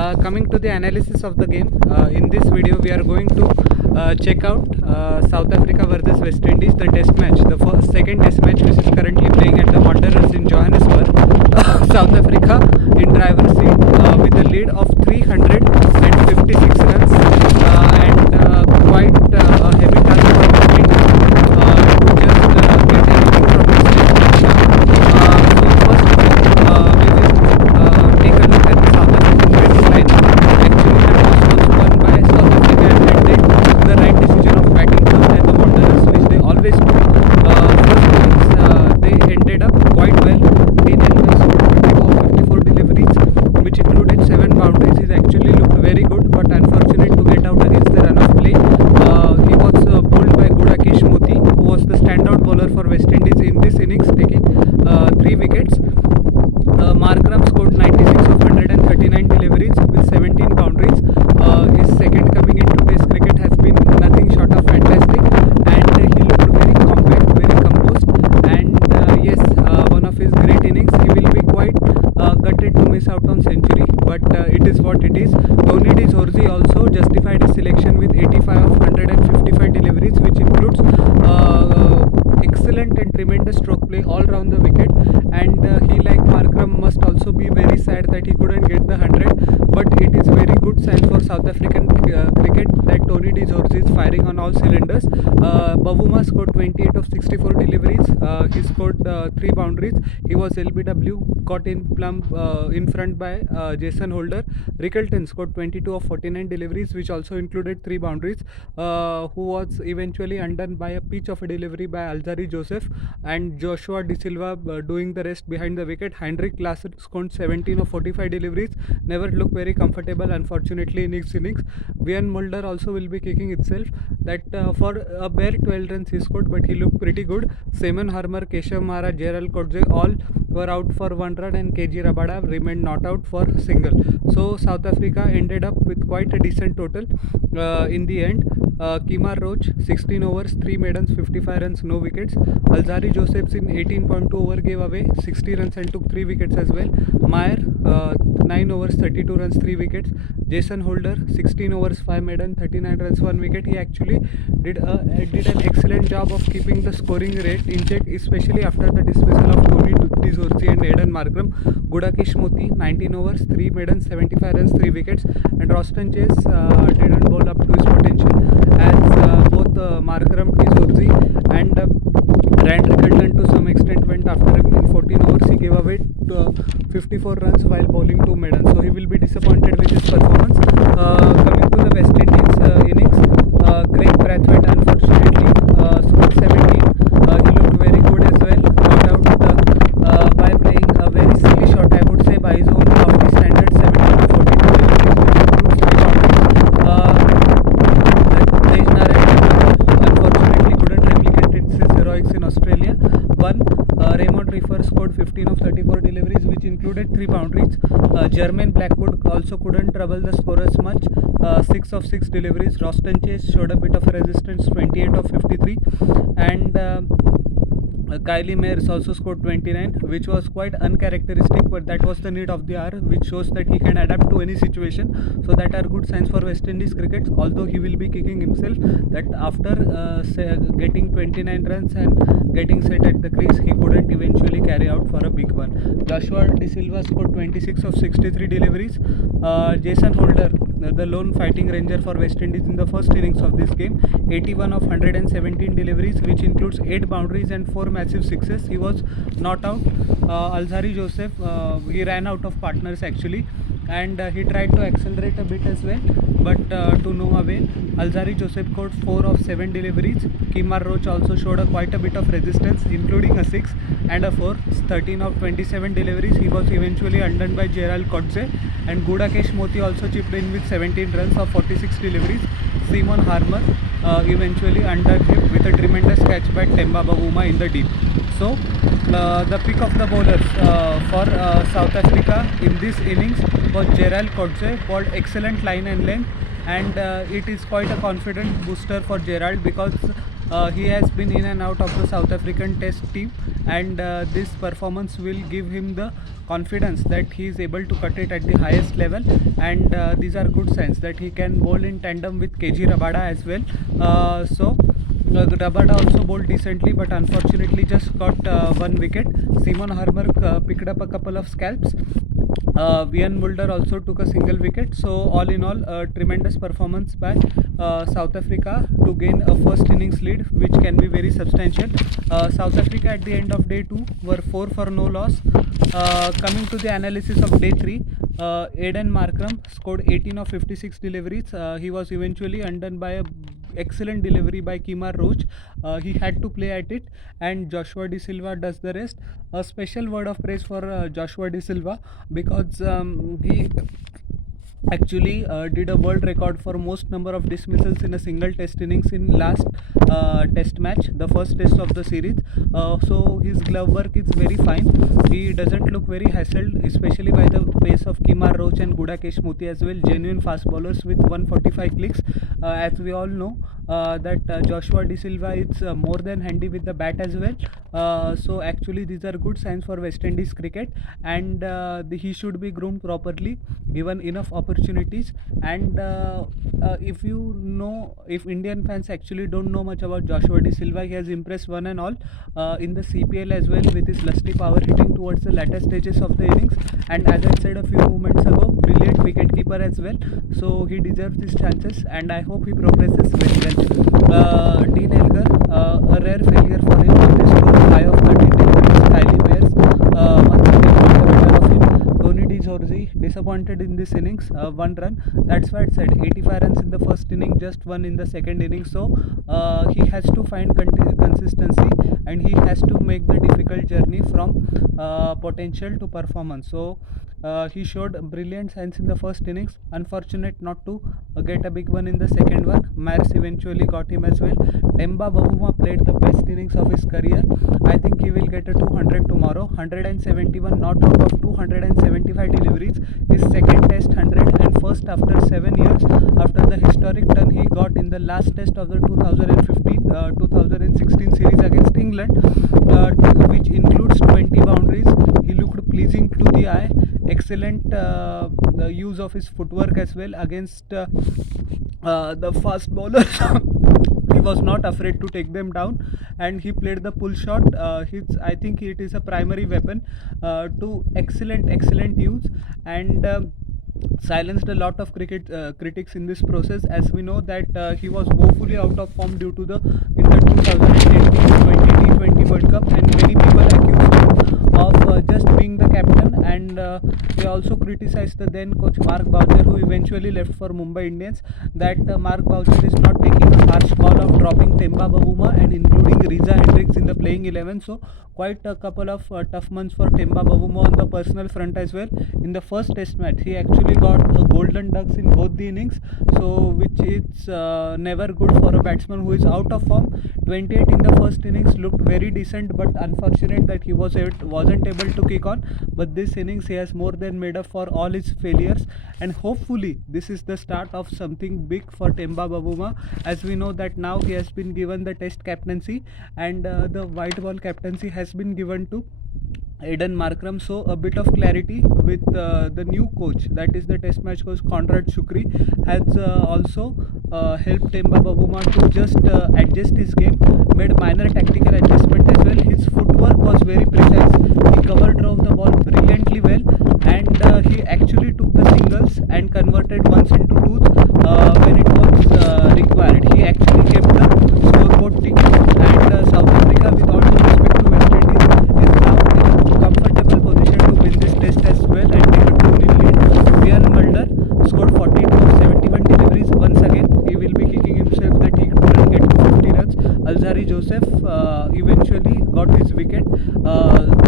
Coming to the analysis of the game, in this video we are going to check out South Africa versus West Indies, the test match, the second test match which is currently playing at the Wanderers in Johannesburg. South Africa in driver's seat with a lead of 356 runs and quite a heavy task for the team to just get anything from this test match. So first of all, we will take a look at the South African baseline. Actually, the toss was won by South Africa and they took the right decision of batting first at the Wanderers, which they always do. First innings, they ended up quite well. Dean Elgar scored 54 deliveries, which included 7 boundaries. He actually looked very good, but unfortunate to get out against the run of play. He was bowled by Gudakesh Motie, who was the standout bowler for West Indies in this innings, taking 3 wickets. Markram scored 96 of 139 deliveries with 17 boundaries. His second coming into Test cricket has been nothing short of fantastic, and he looked very compact, very composed. And yes, one of his great innings. He will be quite gutted to miss out on century, but it is what it is. Tony De Zorzi also justified his selection with 85 of 155 deliveries, which includes excellent and tremendous stroke play all round the wicket. And he, like Markram, must also be very sad that he couldn't get the 100, but it is very good sign for South African cricket that Tony De Zorzi is firing on all cylinders. Bavuma scored 28 of 64 deliveries. He scored 3 boundaries. He was LBW, got in front by Jason Holder. Rickelton scored 22 of 49 deliveries, which also included 3 boundaries, who was eventually undone by a pitch of a delivery by Alzarri Joseph, and Joshua De Silva doing the rest behind the wicket. Heinrich Klaasen scored 17 of 45 deliveries, never looked very comfortable unfortunately in his innings. Vian Mulder also will be kicking itself that for a bare 12 runs he scored, but he looked pretty good. Simon Harmer, Keshav Maharaj, Gerald Kotze all were out for 1 run, and KG Rabada remained not out for single. So South Africa ended up with quite a decent total in the end. Kemar Roach 16 overs, 3 maidens, 55 runs, no wickets. Alzarri Josephs in 18.2 over gave away 60 runs and took 3 wickets as well. Meyer 9 overs, 32 runs, 3 wickets. Jason Holder 16 overs, 5 maiden, 39 runs, 1 wicket. He actually did an excellent job of keeping the scoring rate in check, especially after the dismissal of Tony De Zorzi and Aiden Markram. Gudakesh Motie 19 overs, 3 maidens, 75 runs, 3 wickets. And Roston Chase didn't bowl up to his potential, as both Markram, De Zorzi and Rand Rickelton to some extent went after him. In 14 overs he gave away 54 runs while bowling 2 maidens, so he will be disappointed with his performance. Coming to the West Indies innings, Craig Brathwaite unfortunately scored 17. He looked very good as well, got out by playing a very silly shot, I would say, by his own lofty standards. 17 to 42 unfortunately couldn't replicate his heroics in Australia. Raymond Refer scored 15 of 34 deliveries, which included 3 boundaries. Jermaine Blackwood also couldn't trouble the scorers much. 6 of 6 deliveries. Roston Chase showed a bit of a resistance, 28 of 53. And Kylie Mayers also scored 29, which was quite uncharacteristic, but that was the need of the hour, which shows that he can adapt to any situation. So that are good signs for West Indies cricket, although he will be kicking himself that after getting 29 runs and getting set at the crease, he couldn't eventually carry out for a big one. Joshua De Silva scored 26 of 63 deliveries. Jason Holder, the lone fighting ranger for West Indies in the first innings of this game, 81 of 117 deliveries, which includes 8 boundaries and 4 massive sixes. He was not out. Alzarri Joseph, he ran out of partners actually, and he tried to accelerate a bit as well, but to no avail. Alzarri Joseph scored 4 of 7 deliveries. Kemar Roach also showed quite a bit of resistance, including a 6 and a 4. 13 of 27 deliveries. He was eventually undone by Gerald Kotze, and Gudakesh Motie also chipped in with 17 runs of 46 deliveries. Simon Harmer eventually undone him with a tremendous catch by Temba Bavuma in the deep. So the pick of the bowlers for South Africa in this innings was Gerald Kotze, bowled excellent line and length, and it is quite a confident booster for Gerald, because He has been in and out of the South African Test team, and this performance will give him the confidence that he is able to cut it at the highest level. And these are good signs that he can bowl in tandem with KG Rabada as well. Rabada also bowled decently, but unfortunately just got one wicket. Simon Harmer picked up a couple of scalps. Vian Mulder also took a single wicket. So all in all, a tremendous performance by South Africa to gain a first innings lead, which can be very substantial. South Africa at the end of day 2 were 4 for no loss. Coming to the analysis of day 3, Aiden Markram scored 18 of 56 deliveries. He was eventually undone by a excellent delivery by Kemar Roach. He had to play at it, and Joshua De Silva does the rest. A special word of praise for Joshua De Silva, because he actually did a world record for most number of dismissals in a single test innings in last test match, the first test of the series. So his glove work is very fine. He doesn't look very hassled, especially by the pace of Kemar Roach and Gudakesh Muthi as well, genuine fast bowlers with 145 clicks. As we all know, that Joshua De Silva is more than handy with the bat as well. So actually these are good signs for West Indies cricket, and he should be groomed properly, given enough opportunities. And if Indian fans actually don't know much about Joshua De Silva, he has impressed one and all in the CPL as well, with his lusty power hitting towards the latter stages of the innings. And as I said a few moments ago, brilliant wicket keeper as well. So he deserves these chances, and I hope he progresses very well. Dean Elgar, a rare failure for him on this score, 5 of 13 deliveries. Kylie Mayers once again got the better of him. Tony De Zorzi disappointed in this innings, 1 run. That's why I said 85 runs in the first inning, just 1 in the second inning. So he has to find consistency, and he has to make the difficult journey from potential to performance. So he showed brilliant signs in the first innings. Unfortunate not to get a big one in the second one. Maris eventually got him as well. Temba Bavuma played the best innings of his career. I think he will get a 200 tomorrow. 171 not out of 275 deliveries. His second test 100, and first after 7 years, after the historic turn he got in the last test of the 2016 series against England, which includes 20 boundaries. He looked pleasing to the eye. Excellent the use of his footwork as well against the fast bowlers. He was not afraid to take them down, and he played the pull shot. I think it is a primary weapon to excellent use, and silenced a lot of critics in this process, as we know that he was woefully out of form due to the 2010 T20 T20 World Cup, and many people accused him of just being the captain. And they also criticized the then coach Mark Boucher, who eventually left for Mumbai Indians, that Mark Boucher is not taking a harsh call of dropping Temba Bavuma and including Riza Hendricks in the playing 11. So quite a couple of tough months for Temba Bavuma on the personal front as well. In the first test match, he actually got golden ducks in both the innings, so which is never good for a batsman who is out of form. 28 in the first innings looked very decent, but unfortunate that he wasn't able to kick on. But this innings he has more than made up for all his failures, and hopefully this is the start of something big for Temba Bavuma, as we know that now he has been given the test captaincy, and the white ball captaincy has been given to Aiden Markram. So a bit of clarity with the new coach, that is the test match coach Conrad Shukri, has also helped Temba Bavuma to just adjust his game, made minor tactical adjustment as well. His footwork was very precise. He cover drove the ball brilliantly well, and he actually took the singles and converted ones into twos when it was required. He actually kept the scoreboard ticking, and South Africa, with all due respect to West Indies, is now in a comfortable position to win this test as well and take a 2-0 lead. Vian Mulder scored 42 of 71 deliveries. Once again, he will be kicking himself that he couldn't get to 50 runs. Alzari Joseph eventually got his wicket.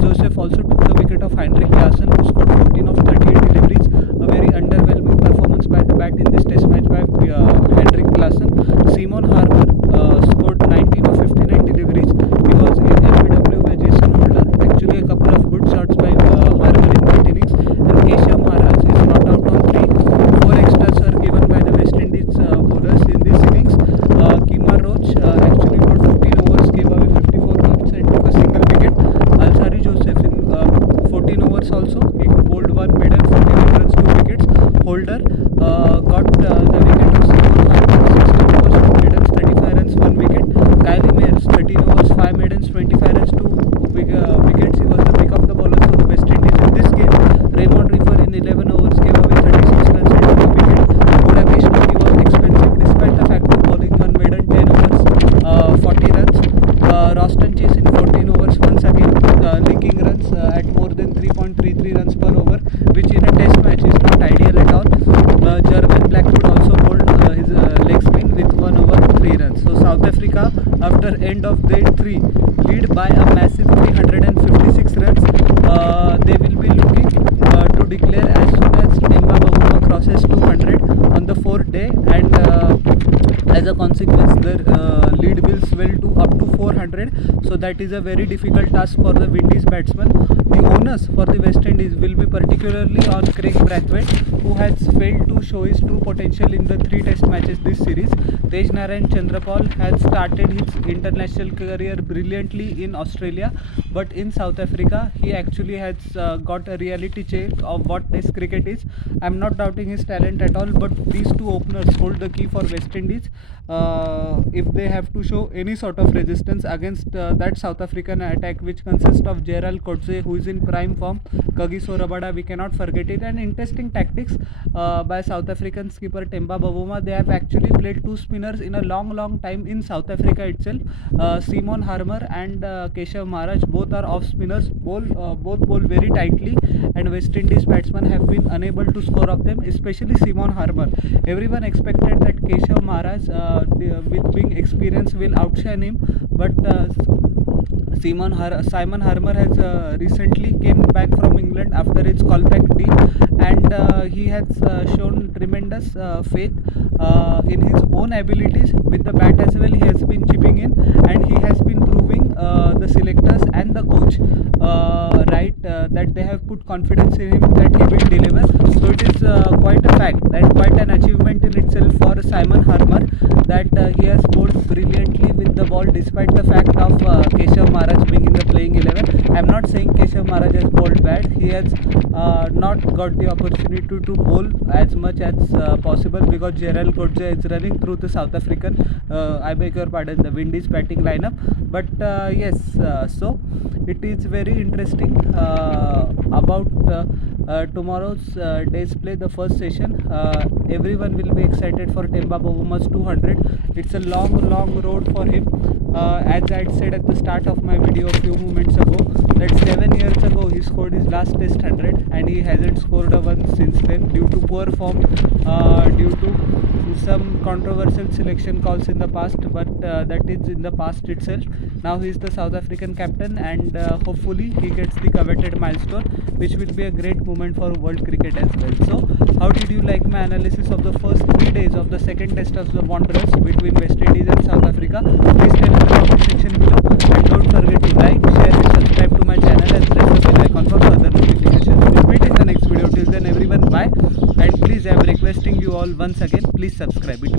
Joseph also took the wicket of Heinrich Larsson, who scored 14 of 38 deliveries. A very underwhelming performance by the bat in this test match by Heinrich Larsson. Simon Harmer scored 19 of 59 deliveries. He was in LBW by Jason Holder. Actually, a couple of good shots by Harmer in that innings. And Keshav Maharaj is not out on 3. 4 extras are given by the West Indies bowlers in this innings. Kemar Roach actually got holder got the wicket of Simon Harper, 16 overs, 2 maidens, 35 runs, 1 wicket. Kylie Mayers, 13 overs, 5 maidens, 25 runs, 2 wickets. He was the pick of the bowlers of the West Indies in this game. Raymond Reefer in 11 overs gave away 36 runs and 2 wickets. Gudakesh Modi was expensive despite the fact of bowling 1 maiden, 10 overs, 40 runs. Roston Chase in 14 overs once again leaking runs at more than 3.33 runs per over, which in a test match is not ideal at all. Jermaine Blackwood also bowled his leg spin with 1 over 3 runs. So South Africa, after end of day 3, lead by a massive 356 runs. They will be looking to declare as soon as Temba Bavuma crosses 200 on the 4th day, and as a consequence their lead will swell to up to 400. So that is a very difficult task for the Windies batsmen. The onus for the West Indies will be particularly on Craig Brathwaite, who has failed to show his true potential in the 3 test matches this series. Tej Narayan Chandrapal has started his international career brilliantly in Australia, but in South Africa he actually has got a reality check of what test cricket is. I am not doubting his talent at all, but these 2 openers hold the key for West Indies. If they have to show any sort of resistance against that South African attack, which consists of Gerald Coetzee, who is in prime form, Kagiso Rabada, we cannot forget it, and interesting tactics by South African skipper Temba Bavuma. They have actually played 2 spinners in a long time in South Africa itself. Simon Harmer and Keshav Maharaj, both are off spinners, both bowl very tightly, and West Indies batsmen have been unable to score off them, especially Simon Harmer. Everyone expected that Keshav Maharaj, with being experienced, will outshine him, but Simon Harmer has recently came back from England after his callback deal, and he has shown tremendous faith in his own abilities with the bat as well. He has been chipping in, and he has been proving the selectors and the coach that they have put confidence in him that he will deliver. So it is quite a fact and quite an achievement in itself for Simon Harmer that he has bowled brilliantly with the ball despite the fact of Keshav Maharaj being in the playing 11. I am not saying Keshav Maharaj has bowled bad. He has not got the opportunity to bowl as much as possible because Gerald Coetzee is running through the South African, I beg your pardon, the Windies batting lineup. But yes, so it is very interesting about tomorrow's day's play, the first session. Everyone will be excited for Temba Bavuma's 200. It's a long road for him. As I had said at the start of my video a few moments ago, that 7 years ago he scored his last test 100, and he hasn't scored a one since then due to poor form, due to some controversial selection calls in the past, but that is in the past itself. Now he is the South African captain, and hopefully he gets the coveted milestone, which will be a great moment for world cricket as well. So how did you like my analysis of the first 3 days of the second test of the Wanderers between West Indies and South Africa? Please tell me in the comment section below, and don't forget to like, share and subscribe to my channel, and press the bell icon for further notifications. We'll meet in the next video. Till then everyone, bye, and please I am requesting you all once again, please subscribe it.